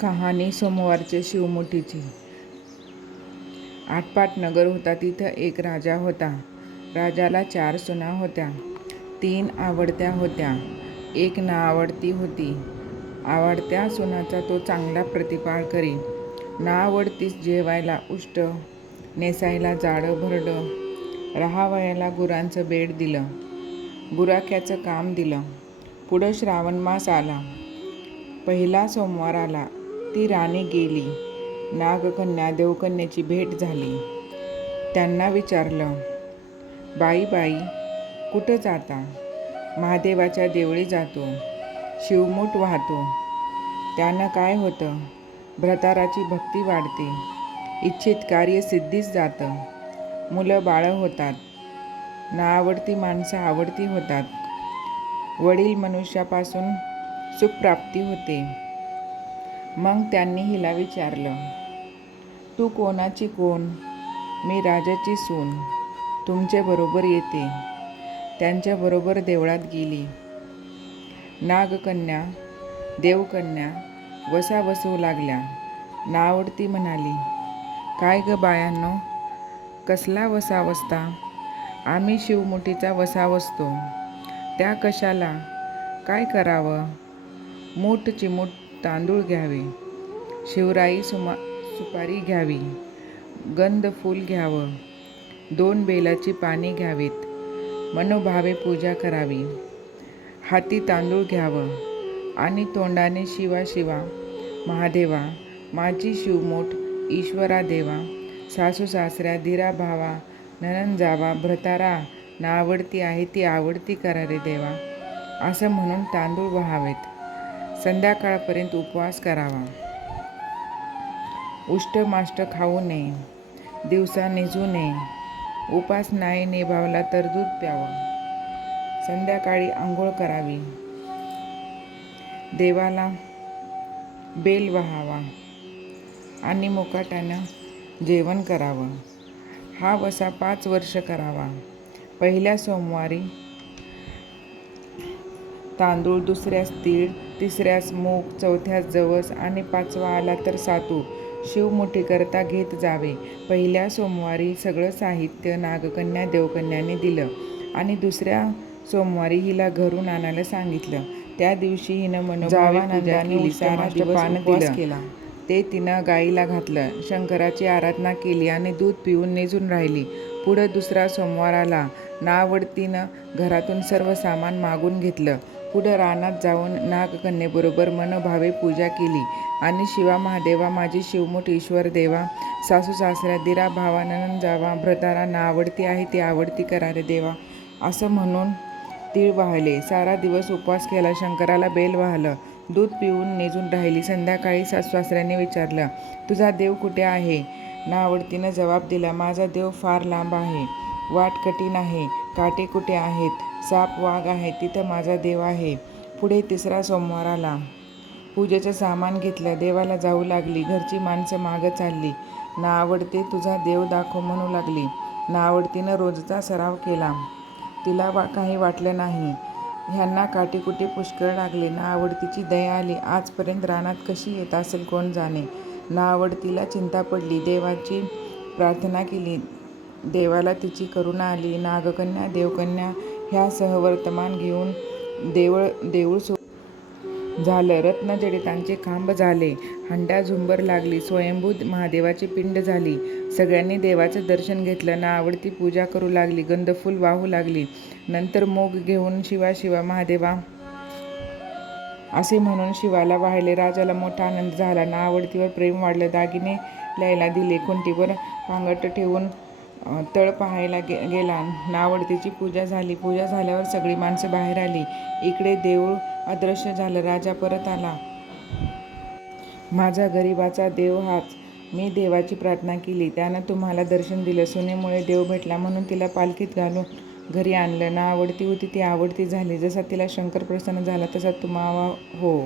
कहाणी सोमवारच्या शिवमुठीची. आटपाट नगर होता. तिथं एक राजा होता. राजाला 4 सुना होत्या. 3 आवडत्या होत्या, 1 नाआवडती होती. आवडत्या सुनाचा तो चांगला प्रतिपाळ करी. नाआवडतीस जेवायला उष्ट, नेसायला जाडं भरडं, राहावयाला गुरांचं बेड दिलं, गुराख्याचं काम दिलं. पुढं श्रावण मास आला. पहिला सोमवार आला. ती राणी गेली. नागकन्या देवकन्याची भेट झाली. त्यांना विचारलं, बाई बाई कुठं जाता? महादेवाच्या देवळी जातो. शिवमूठ वाहतो. त्यानं काय होतं? भ्रताराची भक्ती वाढते. इच्छित कार्य सिद्धीस जातं. मुलं बाळं होतात. नाआवडती माणसं आवडती होतात. वडील मनुष्यापासून सुखप्राप्ती होते. मग त्यांनी हिला विचारलं, तू कोणाची कोण? मी राजाची सून. तुमच्या बरोबर येते. त्यांच्याबरोबर देवळात गेली. नागकन्या देवकन्या वसा बसवू लागल्या. नाआवडती म्हणाली, काय ग बायांनो, कसला वसा वसता? आम्ही शिवमुठीचा वसा वसतो. त्या कशाला? काय करावं? मूठ चिमूट तांदूळ घ्यावे, शिवराई सुपारी घ्यावी, गंध फूल घ्यावं, 2 बेलाची पाने घ्यावीत, मनोभावे पूजा करावी, हाती तांदूळ घ्यावं आणि तोंडाने शिवा शिवा, महादेवा माझी शिवमूठ, ईश्वरा देवा, सासू सासऱ्या, दिरा भावा, नणंद जावा, भ्रतारा नाआवडती आहे ती आवडती करा रे देवा, असं म्हणून तांदूळ वाहावेत. संध्याकाळपर्यंत उपवास करावा. उष्ट माष्ट खाऊ नये. दिवसा निजू नये. उपास नाही निभावला तर दूध प्यावं. संध्याकाळी आंघोळ करावी. देवाला बेल वाहावा आणि मुकाट्यानं जेवण करावं. हा वसा 5 वर्ष करावा. पहिल्या सोमवारी तांदूळ, दुसऱ्यास तीळ, तिसऱ्यास मूग, चौथ्यास जवस आणि 5वा आला तर सातू शिवमुठीकरता घेत जावे. पहिल्या सोमवारी सगळं साहित्य नागकन्या देवकन्याने दिलं आणि दुसऱ्या सोमवारी हिला घरून आणायला सांगितलं. त्या दिवशी हिनं मनोभावे पूजा केली. सारा दिवस उपवास केला. ते तिनं गाईला घातलं. शंकराची आराधना केली आणि दूध पिऊन निजून राहिली. पुढं दुसरा सोमवार आला. नाआवडतीनं घरातून सर्व सामान मागून घेतलं. पुढं रानात जाऊन नागकन्येबरोबर मनोभावे पूजा केली आणि शिवा महादेवा माझी शिवमूठ, ईश्वर देवा, सासू सासऱ्या, दिरा भावा, नणंद जावा, भ्रतारा नाआवडती आहे ती आवडती करा रे देवा, असं म्हणून तीळ वाहले. सारा दिवस उपवास केला. शंकराला बेल वाहलं. दूध पिऊन निजून राहिली. संध्याकाळी सासू सासऱ्यांनी विचारलं, तुझा देव कुठे आहे? नाआवडतीनं जबाब दिला, माझा देव फार लांब आहे. वाट कठीण आहे. काटे कुठे आहेत? साप वाघ आहे. तिथं माझा देव आहे. पुढे तिसरा सोमवार आला. पूजेचं सामान घेतलं. देवाला जाऊ लागली. घरची माणसं मागं चालली. नाआवडते तुझा देव दाखव म्हणू लागली. नाआवडतीनं रोजचा सराव केला. तिला काही वाटलं नाही. ह्यांना काटेकुटे पुष्कळ लागले. नाआवडतीची दया आली. आजपर्यंत रानात कशी येत असेल कोण जाणे. नाआवडतीला चिंता पडली. देवाची प्रार्थना केली. देवाला तिची करुणा आली. नागकन्या देवकन्या ह्यासह वर्तमान घेऊन देऊळ झालं. रत्नजडितांचे खांब झाले. हंडा झुंबर लागली. स्वयंभू महादेवाची पिंड झाली. सगळ्यांनी देवाचं दर्शन घेतलं. नाआवडती पूजा करू लागली. गंधफूल वाहू लागली. नंतर मूग घेऊन शिवा शिवा महादेवा असे म्हणून शिवाला वाहिले. राजाला मोठा आनंद झाला. नाआवडतीवर प्रेम वाढलं. दागिने ल्यायला दिले. खुंटीवर पांगट ठेवून तळ पाहायला गेला. नाआवडतीची पूजा झाली. पूजा झाल्यावर सगळी माणसं बाहेर आली. इकडे देऊळ अदृश्य झालं. राजा परत आला. माझा गरिबाचा देव हाच. मी देवाची प्रार्थना केली. त्यानं तुम्हाला दर्शन दिलं. सुनेमुळे देव भेटला म्हणून तिला पालखीत घालून घरी आणलं. नाआवडती होती ती आवडती झाली. जसा तिला शंकर प्रसन्न झाला तसा तुम्हावा हो.